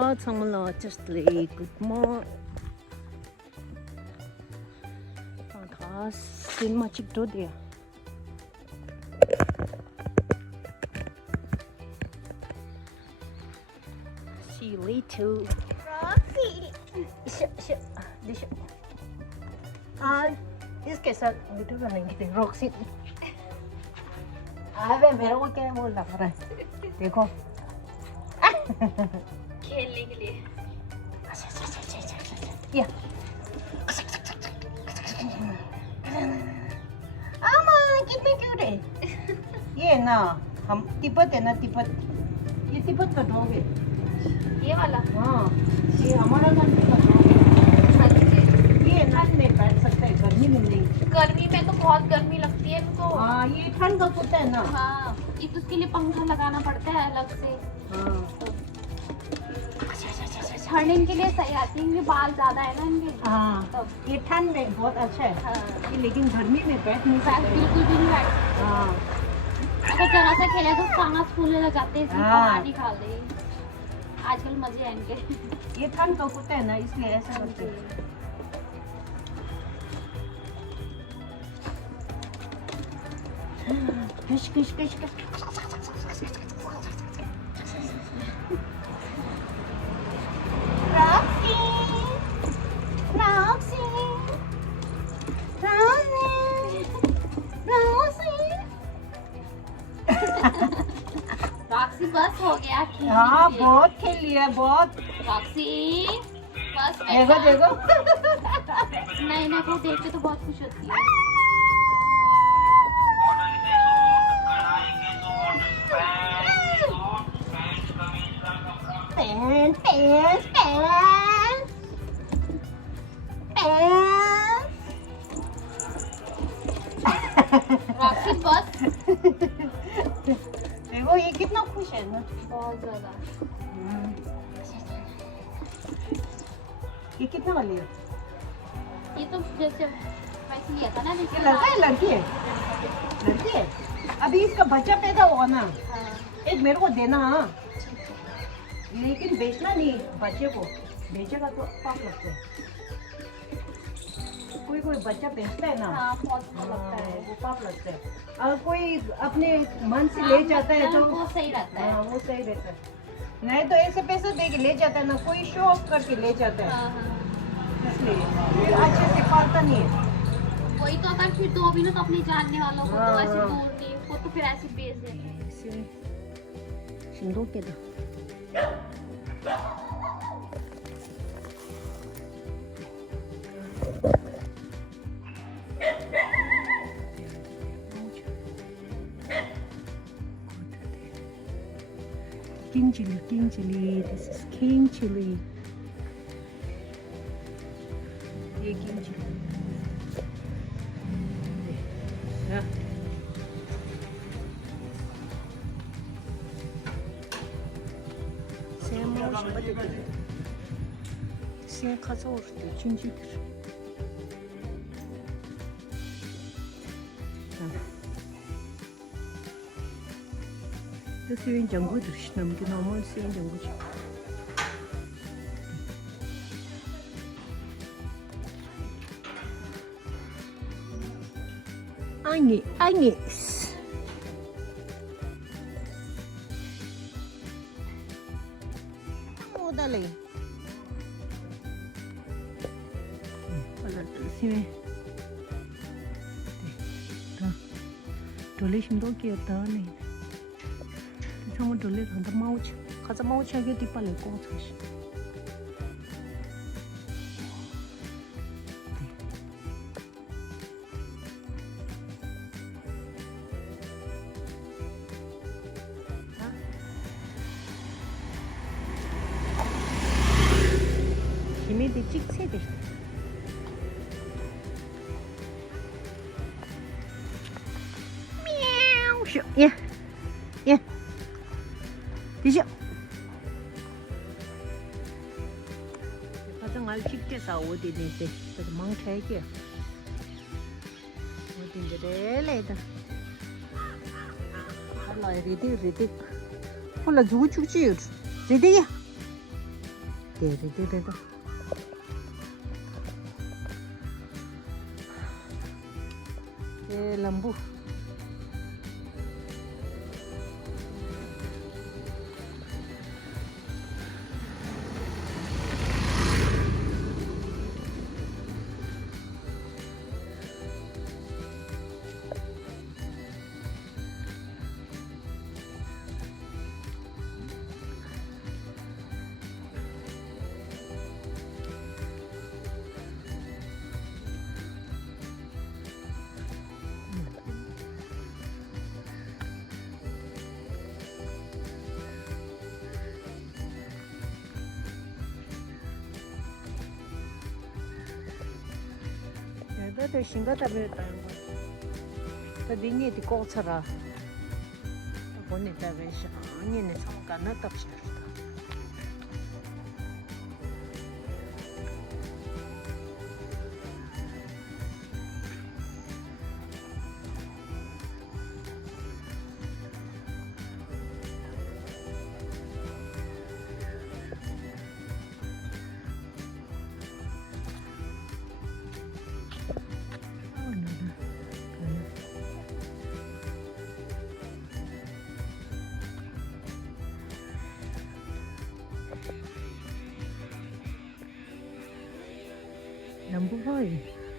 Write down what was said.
정말 just good morning. 다 쓸마 찍도 돼요. See you later. Roxy. दिशा इसके साथ video बनाएंगे रॉक्सी अबे मेरे को क्या बोल रहा है देखो खेलने के लिए या आमा कितने क्यूट है ये ना हम तिब्बत है ना तिब्बत ये तिब्बत का डॉग है ये वाला हाँ ये हमारा कंट्री का डॉग है ये ठंड में बैठ सकता है गर्मी में नहीं गर्मी में तो बहुत गर्मी लगती है इनको हाँ ये ठंड का कुत्ता है ना हाँ ये तो उसके लिए पंखा लगाना पड़ता है अलग से हाँ ठंड इनके लिए सही आती है इनके बाल ज्यादा है ना इनके हाँ ये ठंड में बहुत अच्छा है हाँ ये लेकिन गर्मी में बैठ नहीं सकता है। बिल्कुल भी नहीं बैठते हाँ अगर जरा सा खेले तो सांस फूलने लग जाते हैं इसमें हाँ। पानी खा ले आजकल मजे हैं इनके ये ठंड का कुत्ता है ना इसलिए ऐसा करते हैं किश किश किश किश रॉक्सी रॉक्सी रॉक्सी बस हो गया हाँ बहुत खेल लिया बहुत रॉक्सी बस देखो देखो नए नए को देख के तो बहुत खुश होती है पैंट पैंट पैंट रॉक्सी बस देखो ये कितना खुश है ना बहुत ज्यादा ये कितना का लिया ये तो जैसे वैसे लिया था ना ये जैसे लड़का है लड़की है लड़की है अभी इसका बच्चा पैदा हुआ ना हाँ, एक मेरे को देना हाँ लेकिन बेचना नहीं बच्चे को बेचेगा तो पाप लगता है कोई कोई बच्चा बेचता है ना हाँ बहुत अच्छा लगता हाँ, है वो पाप लगता है और कोई अपने मन से ले जाता है तो वो सही रहता है हाँ वो सही रहता है नहीं तो ऐसे पैसे दे के ले जाता है ना कोई शो ऑफ करके ले जाता है हाँ, हाँ। इसलिए फिर अच्छे से पालता नहीं है वही तो अगर फिर दो भी ना तो अपने जानने वालों को हाँ, तो ऐसे हाँ। दूर नहीं वो तो फिर ऐसे बेच देते हैं 신기하다. King chili, king chili. This is king chili. ये king chili. 야. Sen kaza olurdu, ikincidir. 이거 수행정구들 넘기 넘은 수행정구지. 아니, 아니. 오달래. 심해. 돌리 심도 끼었다네. 정말 돌리 간다 마우치. 가자 마우치 하게 뒷발을 꼬 사실. 힘이 찍세대. 예, 예, 드셔. 가장 알직게서 어디 내세? 그래도 망태게. 어딘데 레다. 할라 리디. 홀라 누구 죽지? 리디야. Dito. Lambu. 너도 신고다 배웠다는 거. 또 니네 꼬쳐라. 보니까 왜 니네 성과 넣었다 싶다. Lambu boy.